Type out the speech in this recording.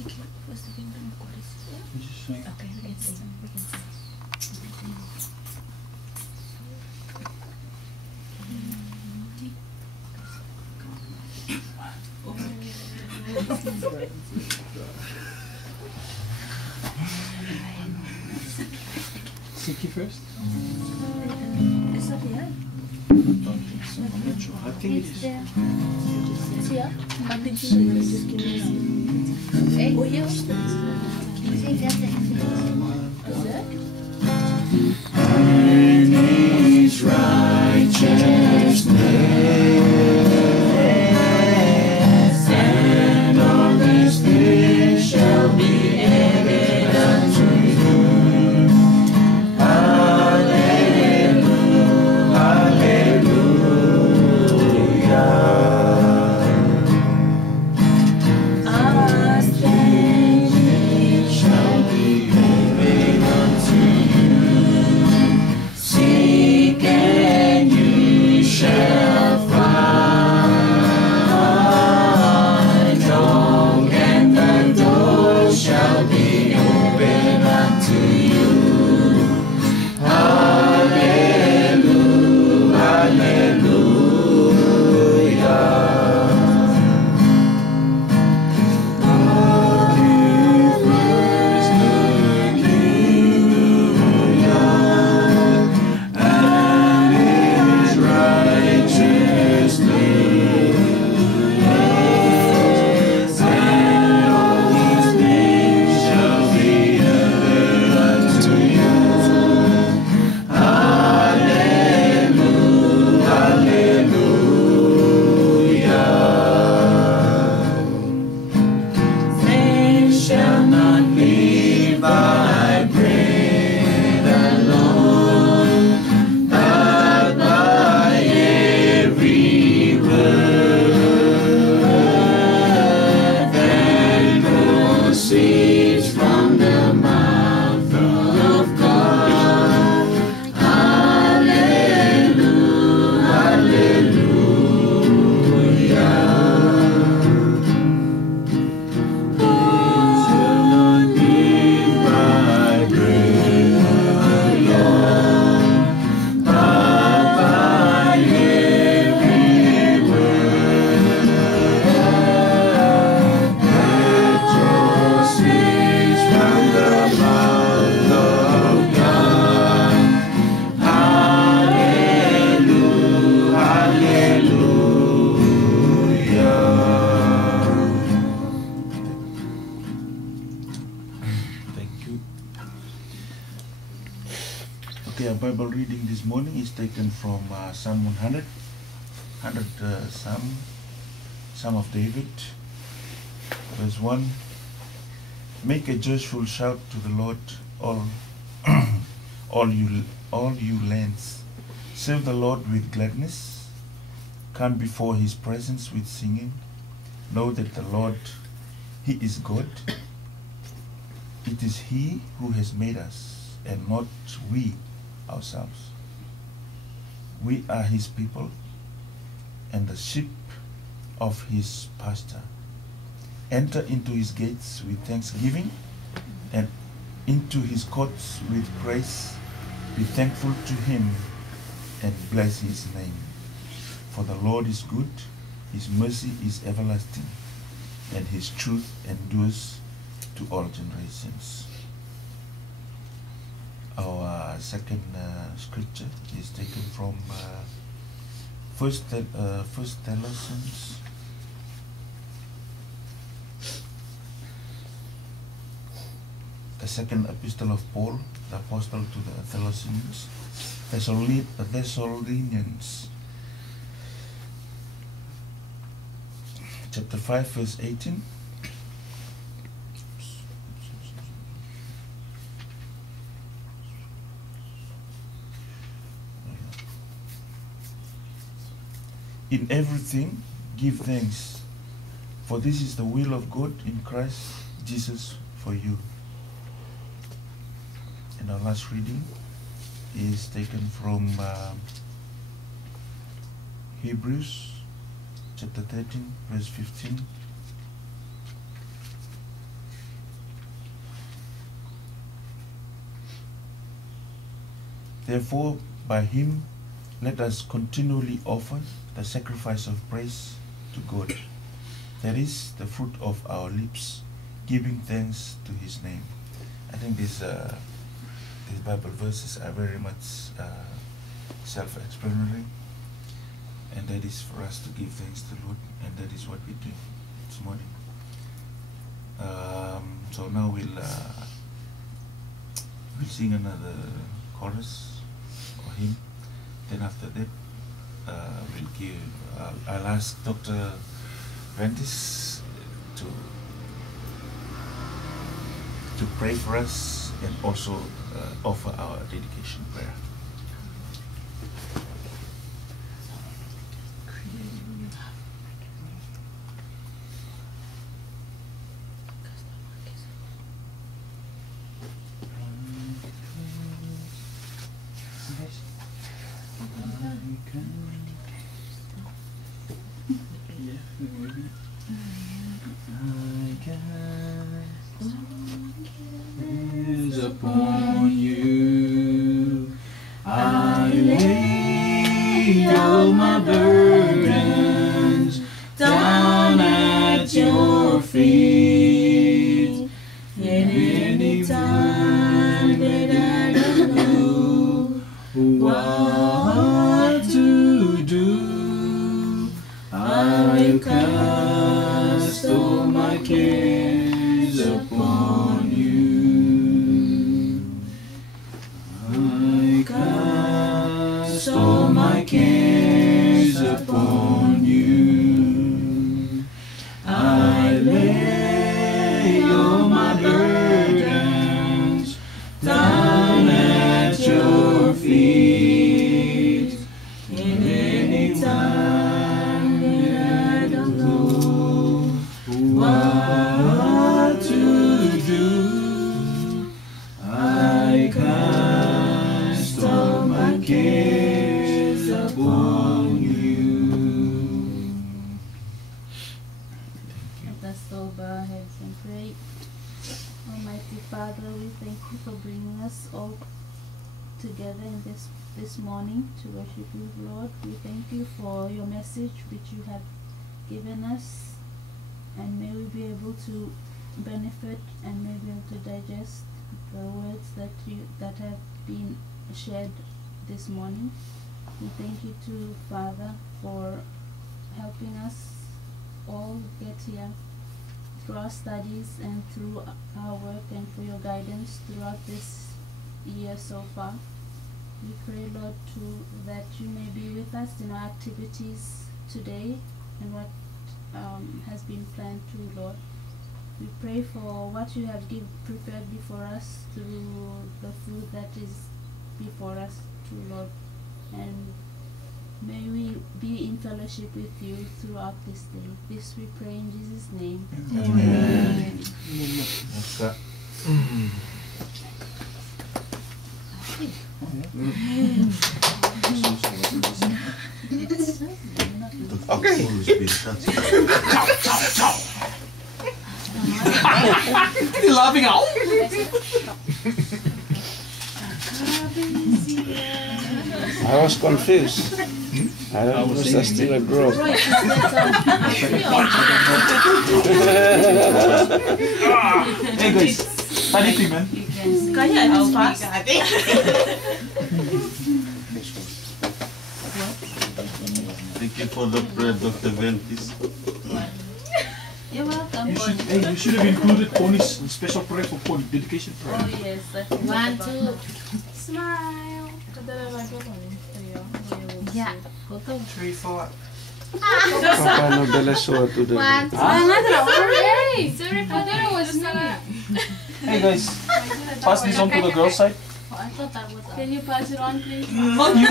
What's the kingdom of God is here? Okay, we can sing. We can sing. Seek you first? It's not here. Don't think so. I'm not sure. I think it It's is. there. It's here. But did you just give me some? Hey, oh, here. See if that's the is that? In His righteousness, and all these things shall be added unto you. Hallelujah, hallelujah. Ask and it shall be given unto you. Seek and you shall find. Knock and the door shall be opened unto you. Hallelujah, hallelujah. They shall not live by bread alone, but by every word that proceeds from the mouth of God. Hallelujah, hallelujah. Shall not live by bread alone, but by every word that proceeds from the mouth of God. Hallelujah, hallelujah. Thank you. Okay, our Bible reading this morning is taken from Psalm 100, Psalm of David, verse 1. Make a joyful shout to the Lord, all you lands. Serve the Lord with gladness. Come before His presence with singing. Know that the Lord, He is God. It is He who has made us, and not we ourselves. We are His people, and the sheep of His pasture. Enter into His gates with thanksgiving, and into His courts with praise. Be thankful to Him, and bless His name. For the Lord is good, His mercy is everlasting, and His truth endures to all generations. Our second scripture is taken from First Thessalonians, the second epistle of Paul, the apostle to the Thessalonians, chapter 5, verse 18. In everything, give thanks, for this is the will of God in Christ Jesus for you. And our last reading is taken from Hebrews chapter 13, verse 15. Therefore, by him, let us continually offer the sacrifice of praise to God. That is the fruit of our lips, giving thanks to his name. I think these Bible verses are very much self-explanatory, and that is for us to give thanks to the Lord, and that is what we do this morning. So now we'll sing another chorus or hymn. Then after that, I'll ask Dr. Ventis to pray for us and also offer our dedication prayer. Upon you, I lay all my burdens down at your feet. And any time that I don't know what to do, I cast all my cares upon you. All my cares upon you. I lay all my burdens down at your feet. And any time that I don't know what to do, I cast all my cares upon you. Let us all bow our heads and pray. Almighty Father, we thank you for bringing us all together in this morning to worship you, Lord. We thank you for your message which you have given us, and may we be able to benefit and may be able to digest the words that have been shared this morning. We thank you too, Father, for helping us all get here through our studies and through our work, and for your guidance throughout this year so far. We pray, Lord, too, that you may be with us in our activities today and what has been planned too, Lord. We pray for what you have prepared before us through the food that is before us too, Lord. And may we be in fellowship with you throughout this day. This we pray in Jesus' name. Amen. Okay. You're laughing out. I was confused. I don't know, was that still a group? Hey guys, tadi man. Kaya it's fast. Thank you for the prayer, Dr. Ventis. You're welcome. You should have included Pony's special prayer for Pony, dedication prayer. Oh yes. 1, 2, smile. Yeah. 3, 4. Paano dala suatu dun? 1, 2. Sorry, Father was not. Hey guys, pass this on to the girls' side. I thought that was. Can you pass it on, please? Not you.